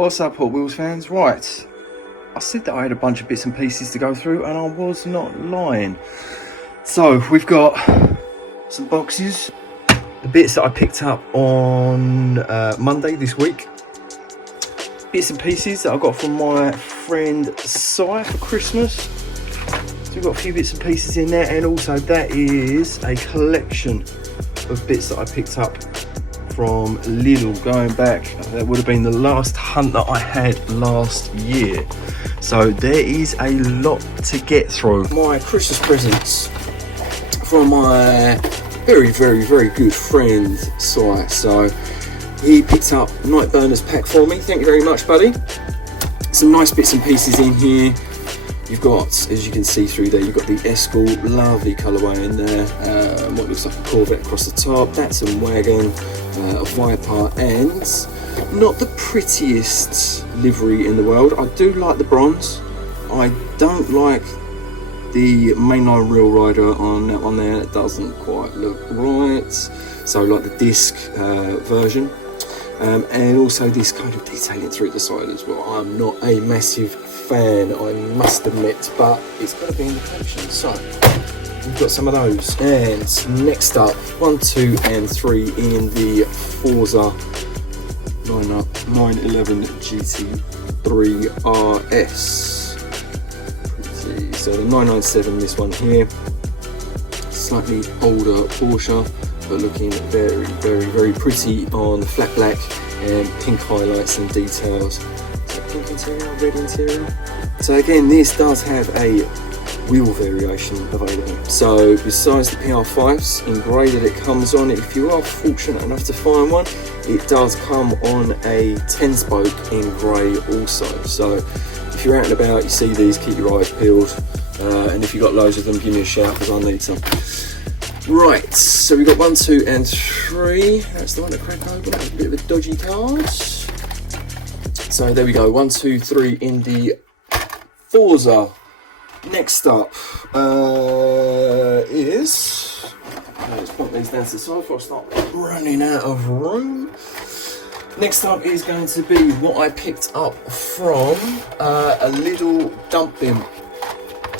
What's up, Hot Wheels fans? Right, I said that I had a bunch of bits and pieces to go through, and I was not lying. So we've got some boxes, the bits that I picked up on Monday this week, bits and pieces that I got from my friend Si for Christmas. So we've got a few bits and pieces in there, and also that is a collection of bits that I picked up from Lidl going back. That would have been the last hunt that I had last year. So there is a lot to get through. My Christmas presents from my very good friend Si. So he picked up Nightburner's pack for me. Thank you very much, buddy. Some nice bits and pieces in here. You've got, as you can see through there, you've got the Escort, lovely colourway in there. What looks like a Corvette across the top. That's a wagon, a Viper, and not the prettiest livery in the world. I do like the bronze. I don't like the mainline Real Rider on that one there. It doesn't quite look right. So like the disc version. And also this kind of detailing through the side as well. I'm not a massive fan, I must admit, but it's got to be in the collection. So we've got some of those. And next up, 1, 2 and 3 in the Forza 911 GT3 RS. Pretty. So the 997, this one here, slightly older Porsche, but looking very pretty on flat black and pink highlights and details. So pink interior, red interior. So again, this does have a wheel variation available. So besides the PR5s in grey that it comes on, if you are fortunate enough to find one, it does come on a 10-spoke in grey also. So if you're out and about, you see these, keep your eyes peeled. And if you've got loads of them, give me a shout because I need some. Right, so we've got 1, 2 and 3. That's the one to crack open. That was a bit of a dodgy card. So there we go, 1, 2, 3 in the Forza. Next up is... let's put these down to the side before I start running out of room. Next up is going to be what I picked up from a Lidl dump bin.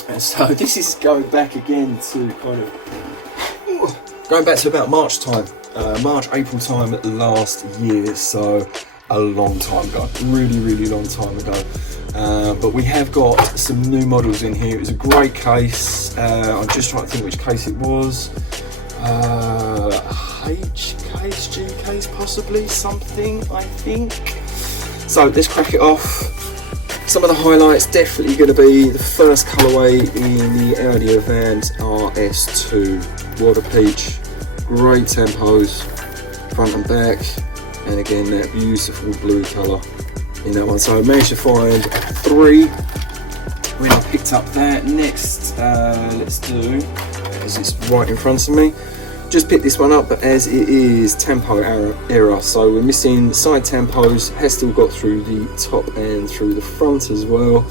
And so this is going back again to kind of... going back to about March time, April time last year, so a long time ago, really long time ago. But we have got some new models in here. It was a great case. I'm just trying to think which case it was. H case, G case, possibly something, I think. So let's crack it off. Some of the highlights definitely going to be the first colourway in the Audi Avant RS2. What a peach. Great tempos, front and back, and again that beautiful blue colour in that one. So I managed to find 3 when I picked up that. Next, let's do, as it's right in front of me, just picked this one up, but as it is tempo error, so we're missing side tempos, has still got through the top and through the front as well,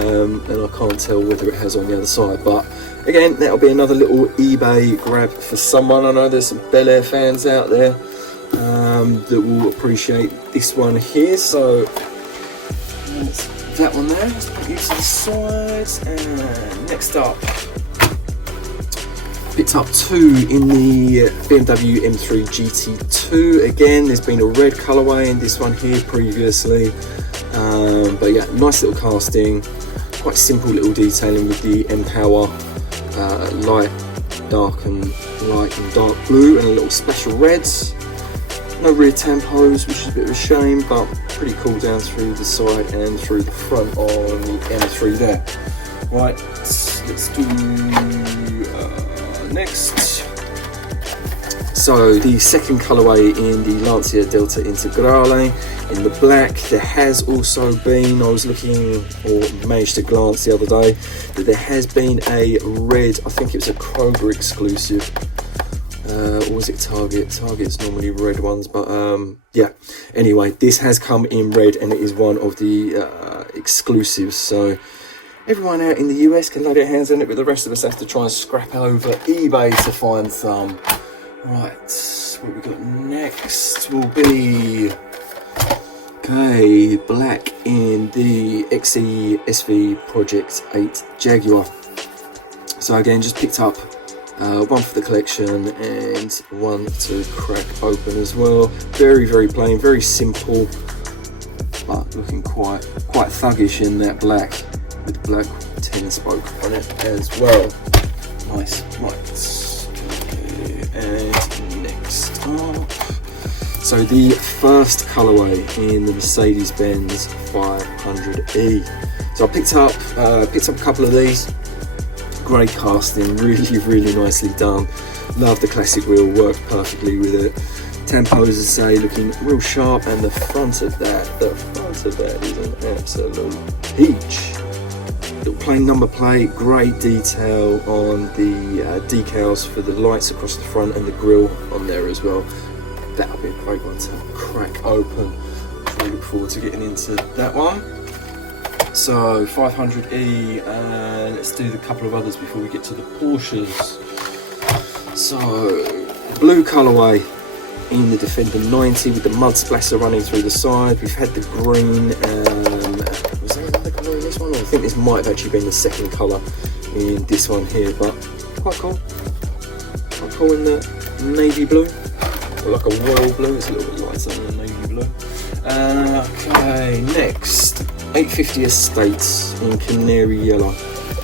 and I can't tell whether it has on the other side, but again, that'll be another little eBay grab for someone. I know there's some Bel Air fans out there that will appreciate this one here. So that one there, let's put these to the sides. And next up, picked up 2 in the BMW M3 GT2. Again, there's been a red colourway in this one here previously. But yeah, nice little casting, quite simple little detailing with the M-Power. Light, dark and dark blue, and a little splash of reds. No rear tempos, which is a bit of a shame, but pretty cool down through the side and through the front on the M3 there. Right, let's do next. So the second colourway in the Lancia Delta Integrale in the black. There has also been, I was looking or managed to glance the other day, that there has been a red, I think it was a Kroger exclusive, or was it Target? Target's normally red ones, but yeah, anyway, this has come in red and it is one of the exclusives, so everyone out in the US can lay their hands on it, but the rest of us have to try and scrap over eBay to find some. Right, what we got next will be Okay, black in the XE SV Project 8 Jaguar. So again, just picked up one for the collection and one to crack open as well. Very, very plain, very simple, but looking quite thuggish in that black, with the black 10 spoke on it as well. Nice, right. Okay, and next up. So the first colourway in the Mercedes-Benz 500e. So I picked up a couple of these. Great casting, really nicely done. Love the classic wheel, works perfectly with it. Tempos, as I say, looking real sharp, and the front of that is an absolute peach. Little plain number plate, great detail on the decals for the lights across the front and the grille on there as well. That'll be a great one to crack open. So I look forward to getting into that one. So 500e, and let's do the couple of others before we get to the Porsches. So blue colourway in the Defender 90 with the mud splasher running through the side. We've had the green, was there another colour in this one? I think this might have actually been the second colour in this one here, but quite cool. Quite cool in the navy blue, or like a royal blue. It's a little bit lighter than the navy blue. Okay, next 850 Estates in canary yellow.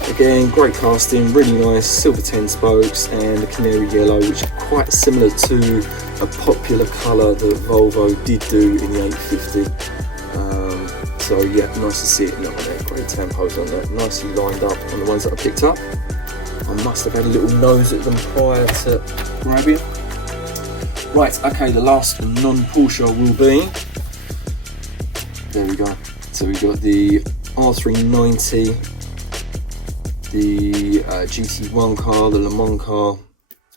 Again, great casting, really nice, silver 10 spokes and the canary yellow, which is quite similar to a popular colour that Volvo did do in the 850. So yeah, nice to see it in that one there. Great tempos on that, nicely lined up on the ones that I picked up. I must have had a little nose at them prior to grabbing. Right, okay, the last non-Porsche will be, there we go. So we've got the R390, the GT1 car, the Le Mans car,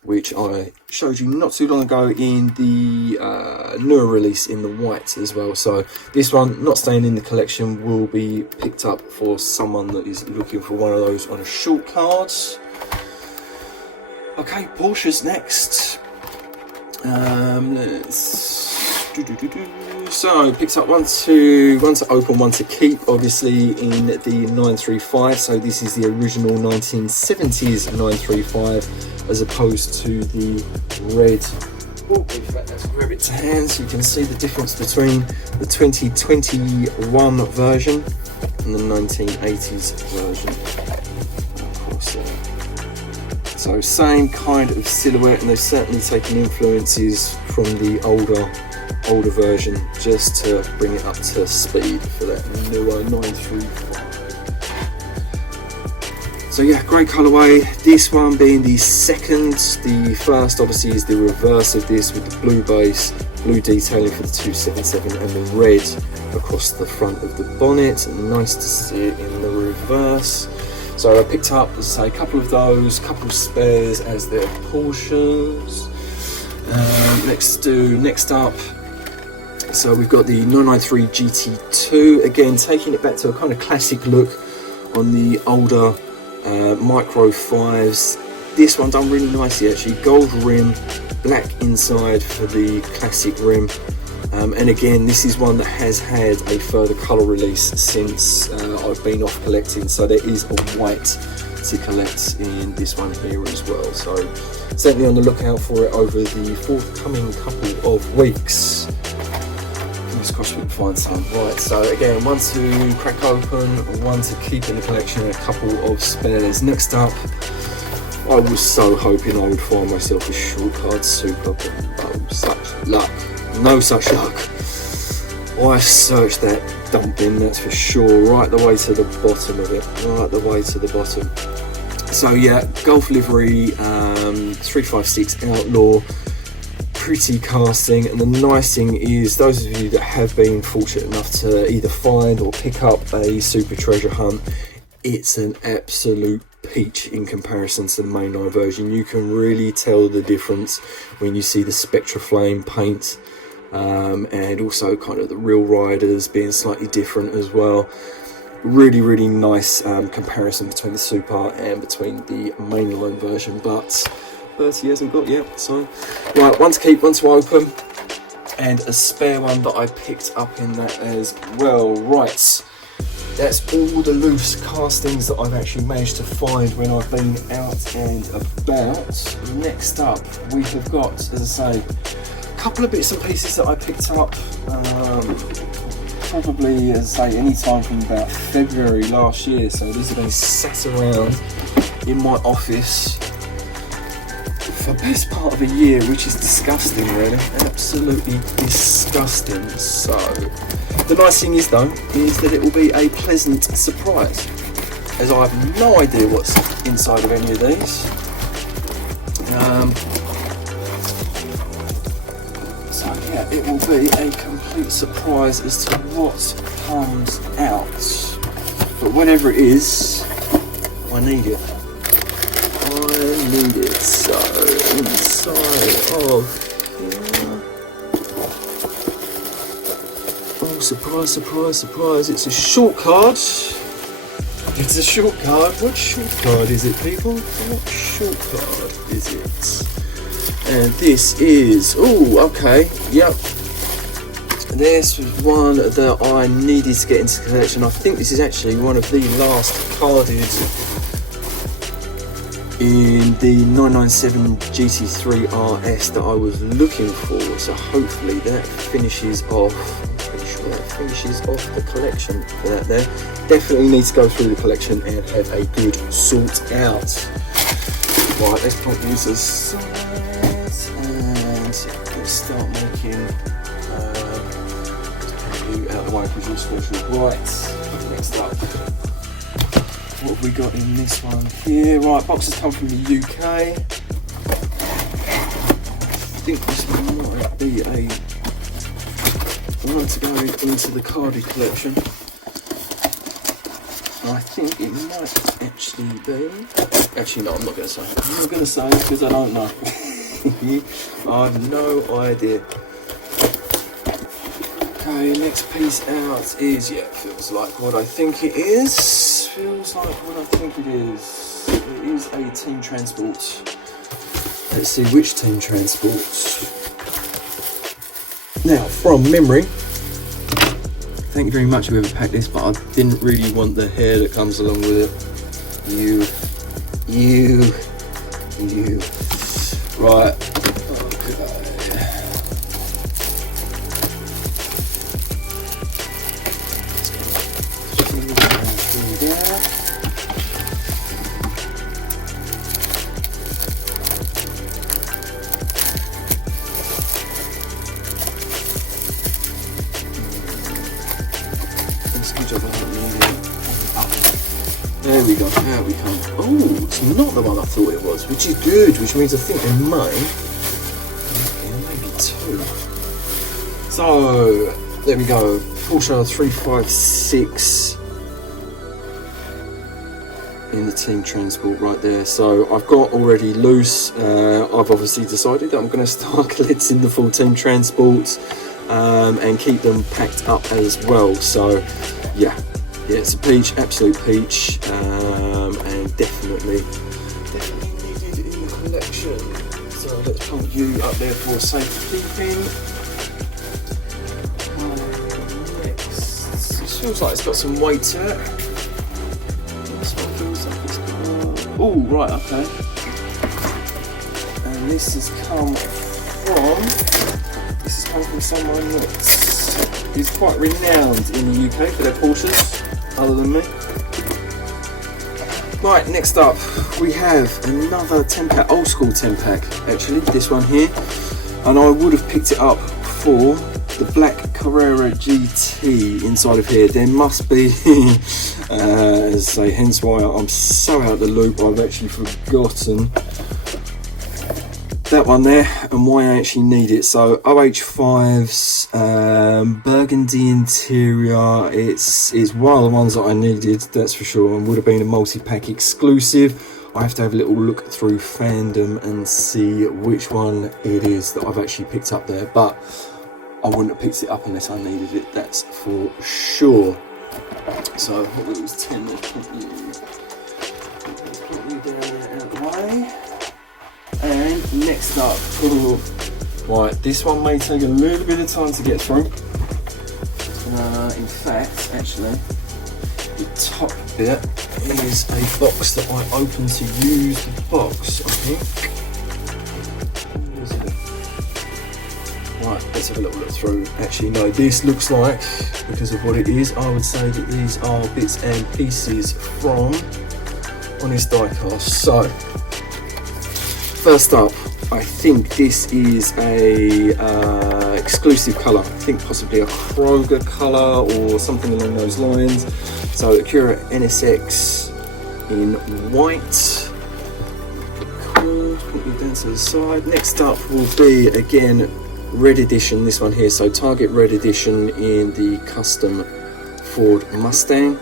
which I showed you not too long ago in the newer release in the white as well. So this one, not staying in the collection, will be picked up for someone that is looking for one of those on a short cards. Okay, Porsches next. So picked up one to open, one to keep, obviously in the 935. So this is the original 1970s 935 as opposed to the red. Oh, in fact, let's grab it to hand so you can see the difference between the 2021 version and the 1980s version. Of course, so same kind of silhouette, and they've certainly taken influences from the older version just to bring it up to speed for that newer 935. So yeah, great colourway. This one being the second. The first obviously is the reverse of this with the blue base, blue detailing for the 277 and the red across the front of the bonnet. Nice to see it in the reverse. So I picked up, as I say, a couple of those, couple of spares as their Porsches. Next up, so we've got the 993 GT2, again taking it back to a kind of classic look on the older Micro 5s. This one done really nicely actually, gold rim, black inside for the classic rim. And again, this is one that has had a further colour release since I've been off collecting, so there is a white to collect in this one here as well. So certainly on the lookout for it over the forthcoming couple of weeks. Fingers crossed we can find some. Right, so again, one to crack open, one to keep in the collection, and a couple of spares. Next up, I was so hoping I would find myself a short card super, but no such luck. No such luck. I searched that dump bin, that's for sure, right the way to the bottom of it, right the way to the bottom. So yeah, Golf livery, 356 Outlaw, pretty casting, and the nice thing is, those of you that have been fortunate enough to either find or pick up a super treasure hunt, it's an absolute peach in comparison to the mainline version. You can really tell the difference when you see the Spectra Flame paint, and also kind of the real riders being slightly different as well. Really nice comparison between the Super and between the mainline version, but Bertie hasn't got yet. So right, one to keep, one to open. and a spare one that I picked up in that as well. Right, that's all the loose castings that I've actually managed to find when I've been out and about. Next up, we have got, as I say, a couple of bits and pieces that I picked up probably, as I say, any time from about February last year. So these have been sat around in my office for the best part of a year, which is disgusting, really, absolutely disgusting. So the nice thing is, though, is that it will be a pleasant surprise, as I have no idea what's inside of any of these. So yeah, it will be a complete surprise as to what comes out. But whatever it is, I need it. I need it. So inside of here. Oh, surprise, surprise, surprise. It's a short card. It's a short card. What short card is it, people? What short card is it? And this is, oh, okay, yep. This was one that I needed to get into the collection. I think this is actually one of the last carded in the 997 GT3 RS that I was looking for. So hopefully that finishes off. I'm pretty sure that finishes off the collection for that there. Definitely need to go through the collection and have a good sort out. Right, let's put these aside and let's start making you out of the way because you're special. Right, next up, what have we got in this one here? Right, boxes come from the UK. I think this might be a one to go into the carded collection. I think it might actually be. Actually, no, I'm not going to say. I'm not going to say because I don't know. I have no idea. Okay, next piece out is, yeah, feels like what I think it is. Feels like what I think it is. It is a team transport. Let's see which team transport. Now, from memory, thank you very much whoever packed this, but I didn't really want the hair that comes along with it. You. Right. There we go, there we come. Oh, it's not the one I thought it was, which is good, which means I think they maybe two. So, there we go, Porsche 356 in the team transport right there. So I've got already loose, I've obviously decided that I'm going to start collecting the full team transports and keep them packed up as well. So yeah, it's a peach, absolute peach, and definitely needed in the collection. So let's put you up there for safekeeping. Next, it feels like it's got some weight to it. This one feels like it's got. Oh, right, okay. And this has come from someone that is quite renowned in the UK for their Porsches, other than me. Right, next up we have another 10-pack, old school 10-pack actually, this one here, and I would have picked it up for the black Carrera GT inside of here. There must be, as I say, hence why I'm so out of the loop, I've actually forgotten that one there and why I actually need it. So OH5's burgundy interior, it's one of the ones that I needed, that's for sure, and would have been a multi-pack exclusive. I have to have a little look through fandom and see which one it is that I've actually picked up there, but I wouldn't have picked it up unless I needed it, that's for sure. So what was it, 10, let's put you down there out of the way. And next up, Right, this one may take a little bit of time to get through. In fact, actually, the top bit is a box that I opened to use the box, I think. Where is it? Right, let's have a little look through. Actually, no, this looks like, because of what it is, I would say that these are bits and pieces from Honest Diecast. So, first up, I think this is a exclusive colour. I think possibly a Kroger colour or something along those lines. So Acura NSX in white. Cool. Put you down to the side. Next up will be again red edition. This one here. So Target red edition in the custom Ford Mustang.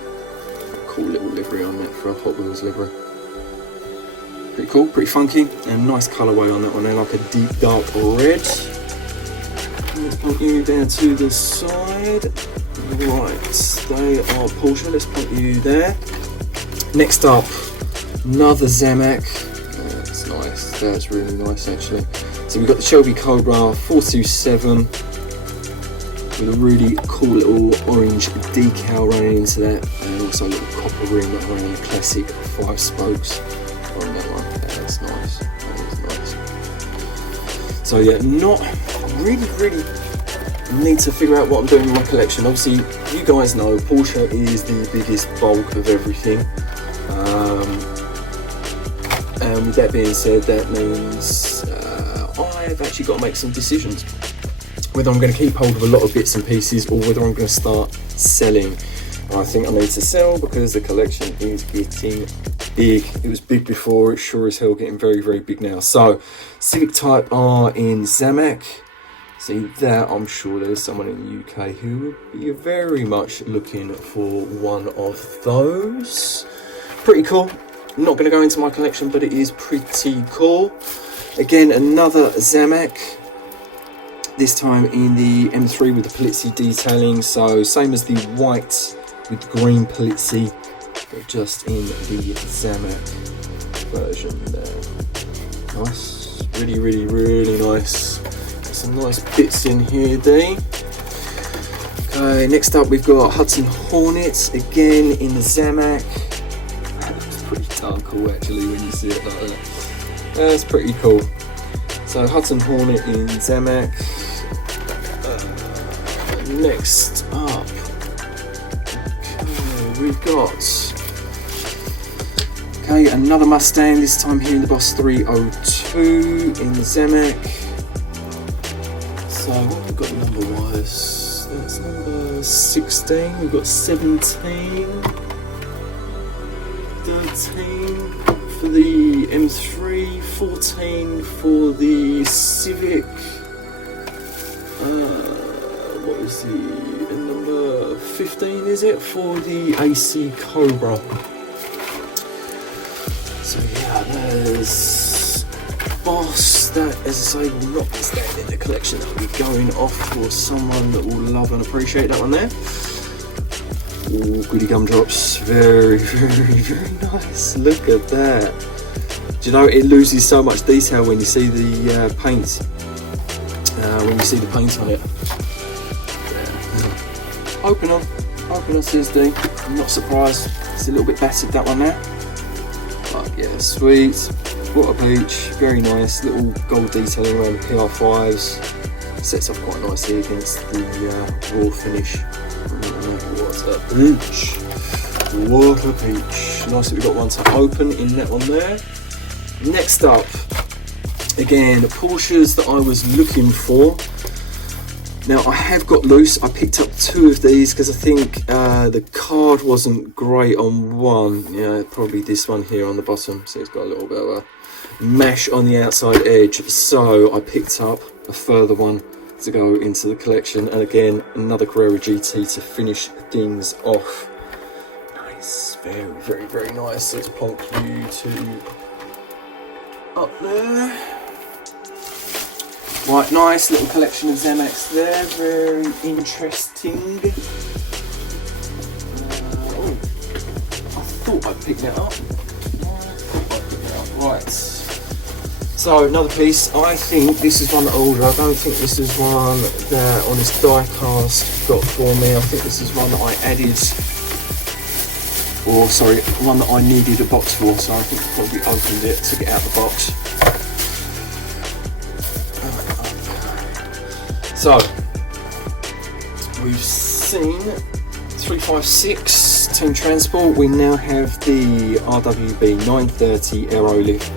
Cool little livery on that for a Hot Wheels livery. Pretty cool, pretty funky, and nice colourway on that one there, like a deep dark red. Let's point you down to the side. Right, they are Porsche, let's point you there. Next up, another Zamak. That's nice, that's really nice actually. So we've got the Shelby Cobra 427 with a really cool little orange decal running into that, and also a little copper rim around the classic 5 spokes on that one. That's nice, that is nice. So yeah, not really need to figure out what I'm doing in my collection. Obviously, you guys know Porsche is the biggest bulk of everything. And with that being said, that means I've actually got to make some decisions. Whether I'm going to keep hold of a lot of bits and pieces or whether I'm going to start selling. I think I need to sell because the collection is getting big. It was big before, it's sure as hell getting very big now. So, Civic Type R in Zamak. See that, I'm sure there's someone in the UK who would be very much looking for one of those. Pretty cool. Not going to go into my collection, but it is pretty cool. Again, another Zamak. This time in the M3 with the Polizzi detailing. So same as the white with the green Polizzi, but just in the Zamak version there. Nice. Really nice. Some nice bits in here, D. Okay, next up we've got Hudson Hornet, again in the Zamak. It's pretty darn cool actually when you see it like that. That's pretty cool. So Hudson Hornet in Zamak. Next up, okay, we've got another Mustang, this time here in the Boss 302 in the Zamak. So what have we got number wise? That's number 16, we've got 17, 13 for the M3, 14 for the Civic. What is the number 15, is it, for the AC Cobra? So yeah, there's Boss, that as I say will not be staying in the collection. That will be going off for someone that will love and appreciate that one there. Ooh, goody gumdrops, very nice. Look at that. Do you know it loses so much detail when you see the paint? When you see the paint on it. Opener CSD. I'm not surprised. It's a little bit battered, that one there. But yeah, sweet. Water Beach, very nice. Little gold detailing around the PR5s. Sets up quite nicely against the raw finish. Water Beach. Nice that we got one to open in that one there. Next up, again, Porsches that I was looking for. Now I have got loose. I picked up 2 of these because I think the card wasn't great on one. Yeah, probably this one here on the bottom. So it's got a little bit of a mesh on the outside edge. So I picked up a further one to go into the collection. And again, another Carrera GT to finish things off. Nice, very nice. Let's plonk you to up there. Right, nice little collection of Zamaks there, very interesting. I thought I'd pick that up. Right, So another piece, I think this is one that I ordered. I don't think this is one that Honest Diecast got for me. I think this is one that I added, or sorry, one that I needed a box for. So I think I probably opened it, took it out of the box. So we've seen 356 Team Transport. We now have the RWB 930 Aerolift.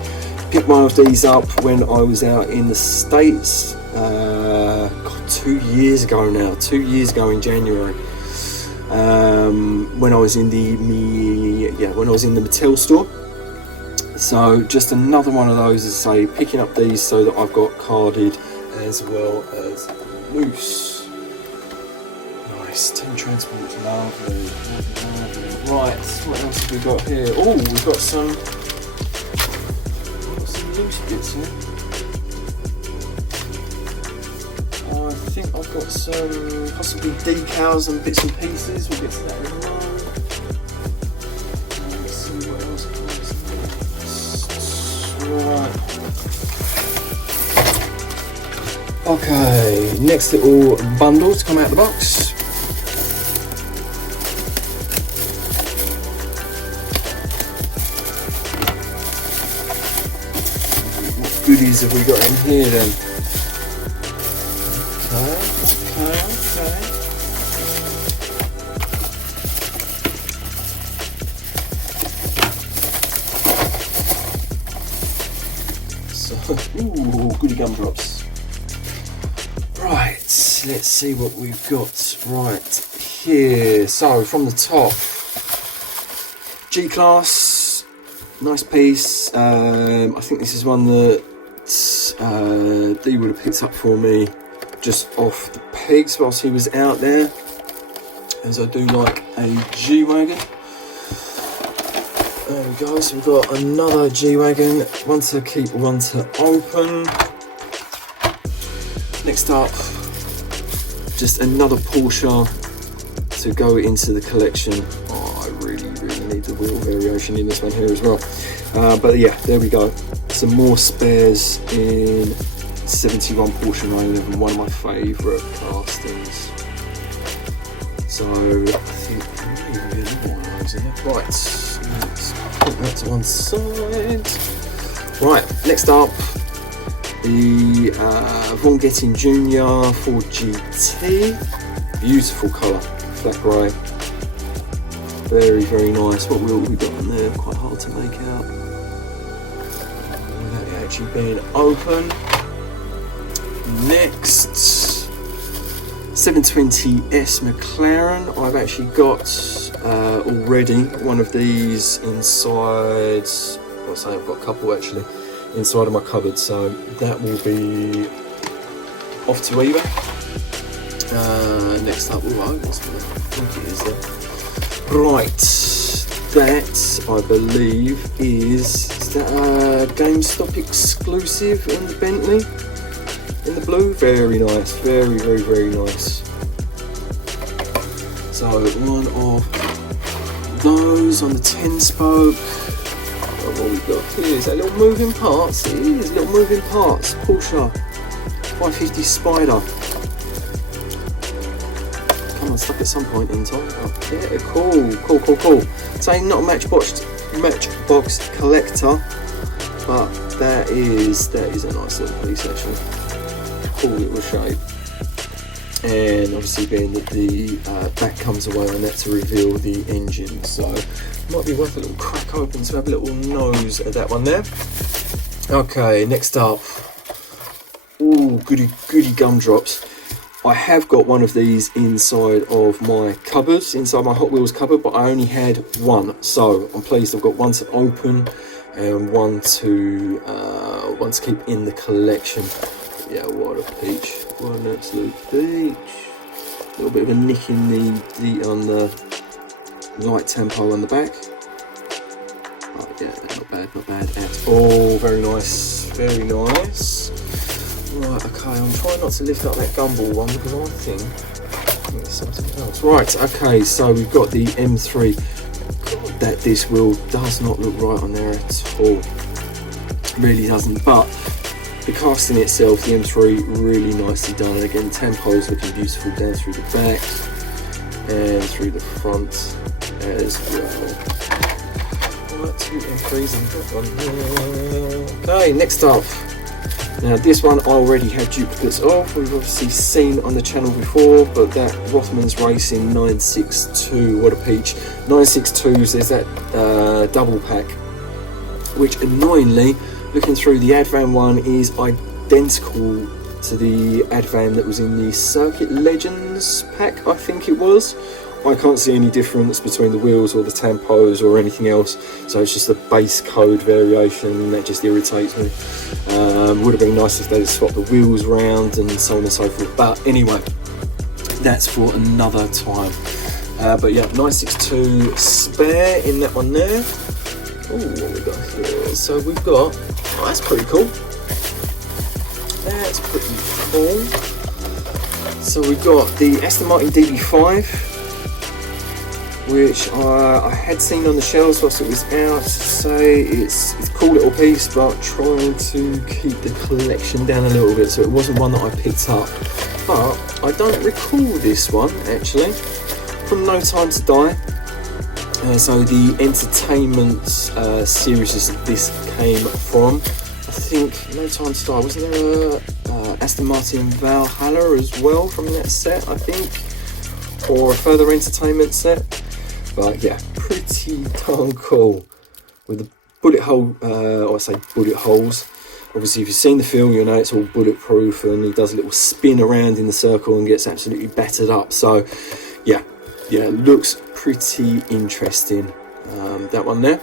Picked one of these up when I was out in the States, God, 2 years ago now, 2 years ago in January, when I was in the Mattel store. So just another one of those, as I say, picking up these so that I've got carded as well as loose. Nice, Team Transport's lovely, lovely. Right, what else have we got here? Oh, we've got some loose bits here. I think I've got some possibly decals and bits and pieces. We'll get to that in a moment. Let's see what else comes next. Right. Okay, next little bundle to come out of the box. Goodies have we got in here then? Okay. So, ooh, goody gumdrops. Right, let's see what we've got right here. So, from the top, G-Class, nice piece. I think this is one that D would have picked up for me just off the pegs whilst he was out there, as I do like a G-Wagon. There we go, so we've got another G-Wagon, one to keep, one to open. Next up, just another Porsche to go into the collection. Oh, I really need the wheel variation in this one here as well. But yeah, there we go. Some more spares in 71 Porsche 911, one of my favourite castings. So I think maybe another one of those in there. Right, let's put that to one side. Right, next up, the Von Getting Jr. Ford GT. Beautiful colour, flat grey. Very nice. What wheel have we got on there? Quite hard to make out. Without it actually being open. Next, 720S McLaren. I've actually got already one of these inside. I'll say I've got a couple actually inside of my cupboard, so that will be off to eBay. Next up, what's what I think it is there. Right, that I believe is that a GameStop exclusive in the Bentley, in the blue. Very nice, very nice. So one of those on the 10-spoke. What we've got here is that little moving parts. It is little moving parts. Porsche 550 Spider. Come on, stuck at some point in time. Oh, yeah, cool. So not a matchbox collector, but that is a nice little piece actually. Cool little shape. And obviously being that the back comes away on that to reveal the engine, so might be worth a little crack open to have a little nose at that one there. Okay, next up, ooh, goody gumdrops. I have got one of these inside of my cupboard, inside my Hot Wheels cupboard, but I only had one, so I'm pleased I've got one to open and one to keep in the collection. Yeah, what a peach. What an absolute peach. A little bit of a nick in the on the light tempo on the back. Oh yeah, not bad at all. Very nice. Right, okay, I'm trying not to lift up that gumball one because I think it's something else. Right, okay, so we've got the M3. God, that this wheel does not look right on there at all. Really doesn't, but The casting itself, the M3, really nicely done. Again, tampos looking beautiful down through the back and through the front as well. Right, 2 M3s and that one. Okay, next up. Now this one I already had duplicates of. We've obviously seen on the channel before, but that Rothmans Racing 962, what a peach. 962s, there's that double pack, which annoyingly, looking through, the Advan one is identical to the Advan that was in the Circuit Legends pack, I think it was. I can't see any difference between the wheels or the tampos or anything else, so it's just a base code variation that just irritates me. Would have been nice if they'd swapped the wheels round and so on and so forth, but anyway, that's for another time. But yeah, 962 spare in that one there. Oh, what we got here? So we've got, oh, that's pretty cool. That's pretty cool. So we've got the Aston Martin DB5, which I had seen on the shelves whilst it was out. So it's a cool little piece, but trying to keep the collection down a little bit. So it wasn't one that I picked up, but I don't recall this one actually from No Time to Die. So the entertainment series this came from, I think, No Time to Die, wasn't there a Aston Martin Valhalla as well from that set, I think, or a further entertainment set? But yeah, pretty darn cool with the bullet hole, or I say bullet holes. Obviously, if you've seen the film, you'll know it's all bulletproof, and he does a little spin around in the circle and gets absolutely battered up. So yeah, it looks pretty interesting, that one there.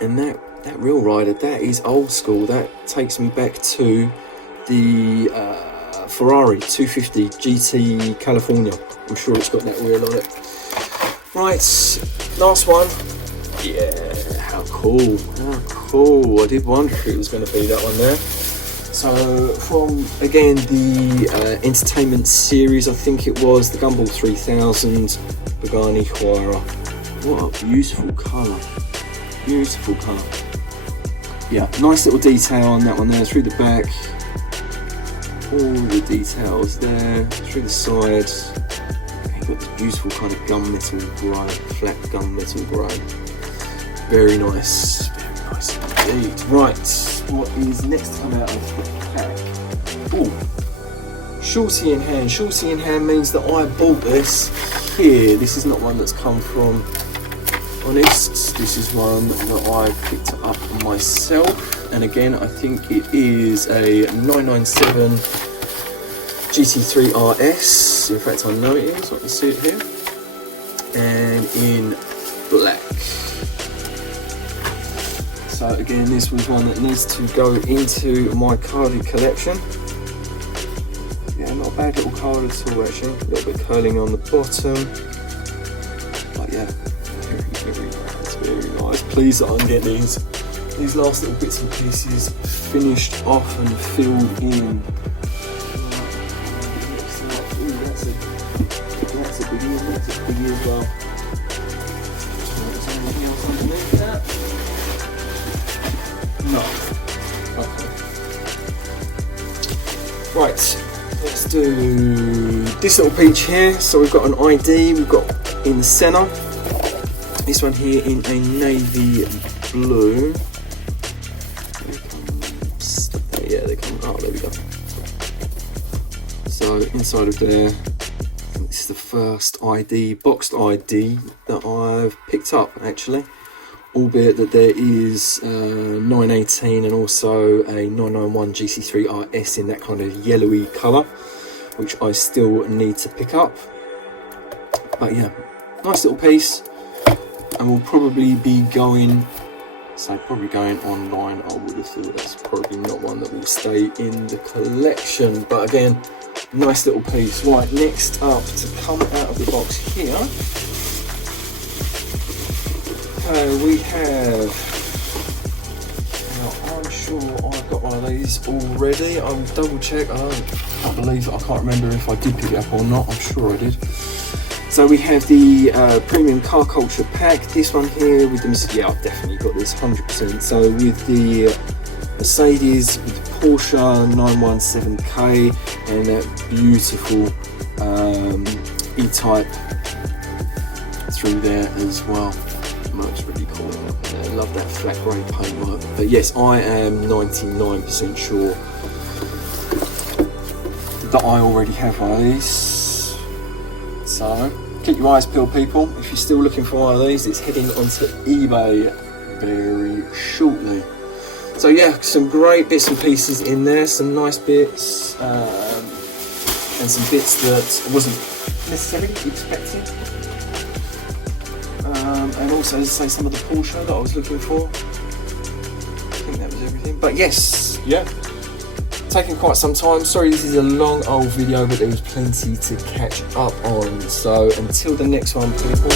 And that real rider, that is old school. That takes me back to the Ferrari 250 GT California. I'm sure it's got that wheel on it. Right, last one. Yeah, how cool, how cool. I did wonder if it was going to be that one there. So from, again, the entertainment series, I think it was the Gumball 3000 Pagani Huayra. What a beautiful colour, beautiful colour. Yeah, nice little detail on that one there, through the back, all the details there, through the sides. You've got this beautiful kind of gunmetal grey, flat gunmetal grey. Very nice indeed. Right, what is next to come out of the pack? Oh, shorty in hand. Shorty in hand means that I bought this here. This is not one that's come from Honest. This is one that I picked up myself. And again, I think it is a 997 GT3 RS. In fact, I know it is. I can see it here. And in black. So again, this was one that needs to go into my carded collection. Yeah, not a bad little card at all actually. A little bit curling on the bottom. But yeah, very nice. Pleased that I can get these last little bits and pieces finished off and filled in. Ooh, that's a biggie, that's a biggie as well. Is there anything else underneath that? No. Okay. Right, let's do this little peach here. So we've got an ID, we've got in the centre. This one here in a navy blue. Yeah, they come, oh, there we go. So inside of there, I think this is the first ID, boxed ID that I've picked up actually. Albeit that there is 918 and also a 991 GC3 RS in that kind of yellowy colour, which I still need to pick up. But yeah, nice little piece, and we'll probably be going, probably going online. I would have thought that's probably not one that will stay in the collection, but again, nice little piece. Right, next up to come out of the box here. We have, now I'm sure I've got one of these already. I'll double check. I can't believe it. I can't remember if I did pick it up or not. I'm sure I did. So we have the Premium Car Culture pack. This one here with them, yeah, I've definitely got this 100%. So with the Mercedes with the Porsche 917K and that beautiful E-Type through there as well. Looks really cool. I love that flat grey paintwork. But yes, I am 99% sure that I already have one of these. So keep your eyes peeled, people. If you're still looking for one of these, it's heading onto eBay very shortly. So yeah, some great bits and pieces in there, some nice bits, and some bits that I wasn't necessarily expecting. And also, as I say, some of the Porsche that I was looking for. I think that was everything. But yes, yeah, taking quite some time. Sorry, this is a long old video, but there was plenty to catch up on. So until the next one, people.